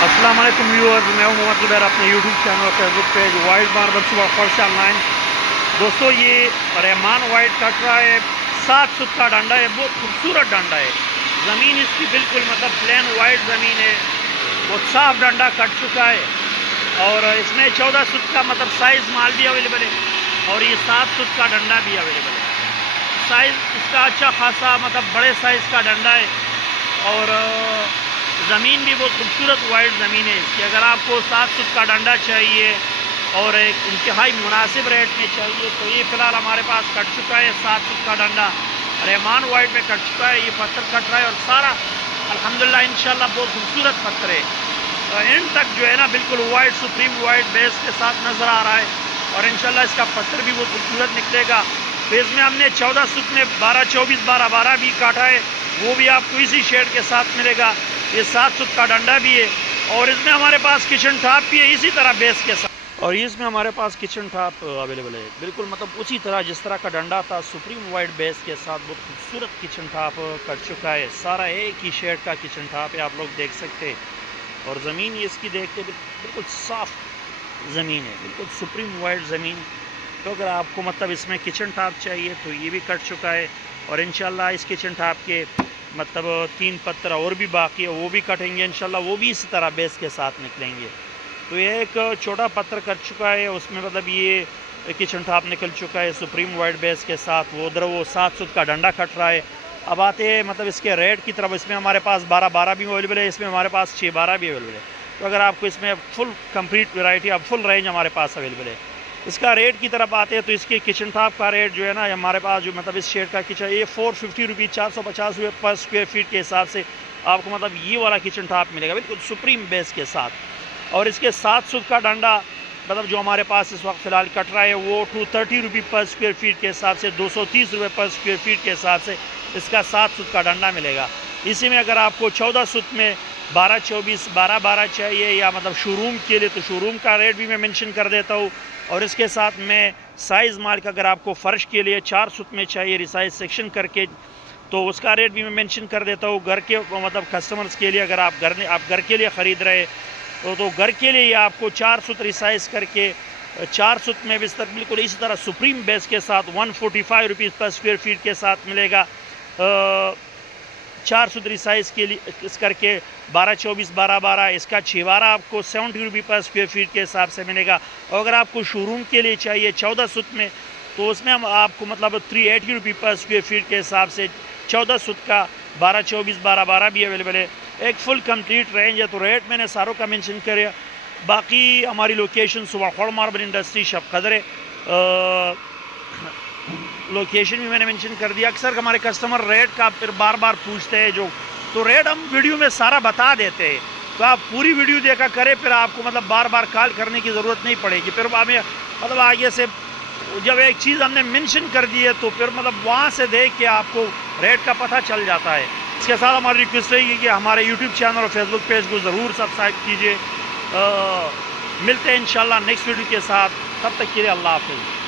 अस्सलाम वालेकुम व्यूअर्स, मैं हूं मोहम्मद ज़ुबैर, अपने यूट्यूब चैनल और फेसबुक पेज वाइट मार्बल सुबह फर्श ऑनलाइन। दोस्तों, ये रहमान वाइट कट रहा है। 7 फुट का डंडा है, बहुत खूबसूरत डंडा है। ज़मीन इसकी बिल्कुल मतलब प्लेन वाइट ज़मीन है, बहुत साफ डंडा कट चुका है। और इसमें 14 फुट का मतलब साइज़ माल भी अवेलेबल है और ये 7 फुट का डंडा भी अवेलेबल है। साइज़ इसका अच्छा खासा मतलब बड़े साइज़ का डंडा है और ज़मीन भी बहुत खूबसूरत वाइट ज़मीन है इसकी। अगर आपको 7 फुट का डंडा चाहिए और एक इंतहाई मुनासिब रेट में चाहिए तो ये फ़िलहाल हमारे पास कट चुका है। 7 फुट का डंडा रहमान वाइट में कट चुका है। ये पत्थर कट रहा है और सारा अल्हम्दुलिल्लाह इंशाल्लाह बहुत खूबसूरत पत्थर है। एंड तक जो है ना बिल्कुल वाइट सुप्रीम वाइट बेस के साथ नज़र आ रहा है और इंशाल्लाह इसका पत्थर भी बहुत खूबसूरत निकलेगा। तो इसमें हमने 14 फुट में 12, 24, 12, 12 भी काटा है, वो भी आपको इसी शेड के साथ मिलेगा। ये 7 फुट का डंडा भी है और इसमें हमारे पास किचन टॉप भी है इसी तरह बेस के साथ। और इसमें हमारे पास किचन टॉप अवेलेबल है बिल्कुल मतलब उसी तरह जिस तरह का डंडा था, सुप्रीम वाइट बेस के साथ बहुत खूबसूरत किचन टॉप कट चुका है। सारा एक ही शेड का किचन टॉप है, आप लोग देख सकते हैं। और ज़मीन इसकी देखते बिल्कुल साफ़ ज़मीन है, बिल्कुल सुप्रीम वाइट ज़मीन। तो अगर आपको मतलब इसमें किचन टॉप चाहिए तो ये भी कट चुका है और इंशाल्लाह इस किचन टॉप के मतलब 3 पत्थर और भी बाकी है, वो भी कटेंगे इंशाल्लाह, वो भी इसी तरह बेस के साथ निकलेंगे। तो ये एक छोटा पत्थर कट चुका है, उसमें मतलब ये किचन टॉप निकल चुका है सुप्रीम वाइट बेस के साथ। वो उधर वो 7 फुट का डंडा कट रहा है। अब आते हैं मतलब इसके रेट की तरफ। इसमें हमारे पास 12, 12 भी अवेलेबल है, इसमें हमारे पास 6, 12 भी अवेलेबल है। तो अगर आपको इसमें फुल कंप्लीट वैरायटी, अब फुल रेंज हमारे पास अवेलेबल है। इसका रेट की तरफ आते हैं तो इसके किचन टॉप का रेट जो है ना हमारे पास जो मतलब इस शेड का किचन ये 450 रुपीज़, 450 रुपये पर स्क्वायर फीट के हिसाब से आपको मतलब ये वाला किचन टॉप मिलेगा बिल्कुल सुप्रीम बेस के साथ। और इसके 7 फुट का डंडा मतलब जो हमारे पास इस वक्त फ़िलहाल कट रहा है वो 230 रुपये पर स्क्वायर फीट के हिसाब से, 230 रुपये पर स्क्वायर फीट के हिसाब से इसका 7 फुट का डंडा मिलेगा। इसी में अगर आपको 14 फुट में 12, 24, 12, 12 चाहिए या मतलब शोरूम के लिए तो शोरूम का रेट भी मैं मेंशन कर देता हूँ। और इसके साथ में साइज़ माल का अगर आपको फ़र्श के लिए 4 फुट में चाहिए रिसाइज सेक्शन करके तो उसका रेट भी मैं मेंशन कर देता हूँ। घर के मतलब कस्टमर्स के लिए अगर आप घर के लिए ख़रीद रहे तो घर के लिए आपको 4 फुट रिसाइज करके 4 फुट में बिस्तर बिल्कुल इसी तरह सुप्रीम बेस के साथ 145 रुपीज़ पर स्क्वायर फीट के साथ मिलेगा। 4 फुट रिसाइज के लिए इस करके 12, 24, 12, 12 इसका 6, 12 आपको 70 रुपये पर स्क्वायर फीट के हिसाब से मिलेगा। और अगर आपको शोरूम के लिए चाहिए 14 फुट में तो उसमें हम आपको मतलब 380 रुपये पर स्क्वायर फीट के हिसाब से 14 फुट का 12, 24, 12, 12 भी अवेलेबल है। एक फुल कंप्लीट रेंज है। तो रेट मैंने सारों का मेंशन किया। बाकी हमारी लोकेशन सुबह मार्बल इंडस्ट्री शब कदर है। लोकेशन भी मैंने मेंशन कर दिया। अक्सर हमारे कस्टमर रेट का फिर बार बार पूछते हैं तो रेट हम वीडियो में सारा बता देते हैं। तो आप पूरी वीडियो देखा करें, फिर आपको मतलब बार बार कॉल करने की ज़रूरत नहीं पड़ेगी। फिर हमें मतलब आगे से जब एक चीज़ हमने मेंशन कर दी है तो फिर मतलब वहाँ से देख के आपको रेट का पता चल जाता है। इसके साथ हमारी रिक्वेस्ट रहेगी कि हमारे यूट्यूब चैनल और फेसबुक पेज को ज़रूर सब्सक्राइब कीजिए। मिलते हैं इंशाल्लाह नेक्स्ट वीडियो के साथ, तब तक के लिए अल्लाह हाफ़िज़।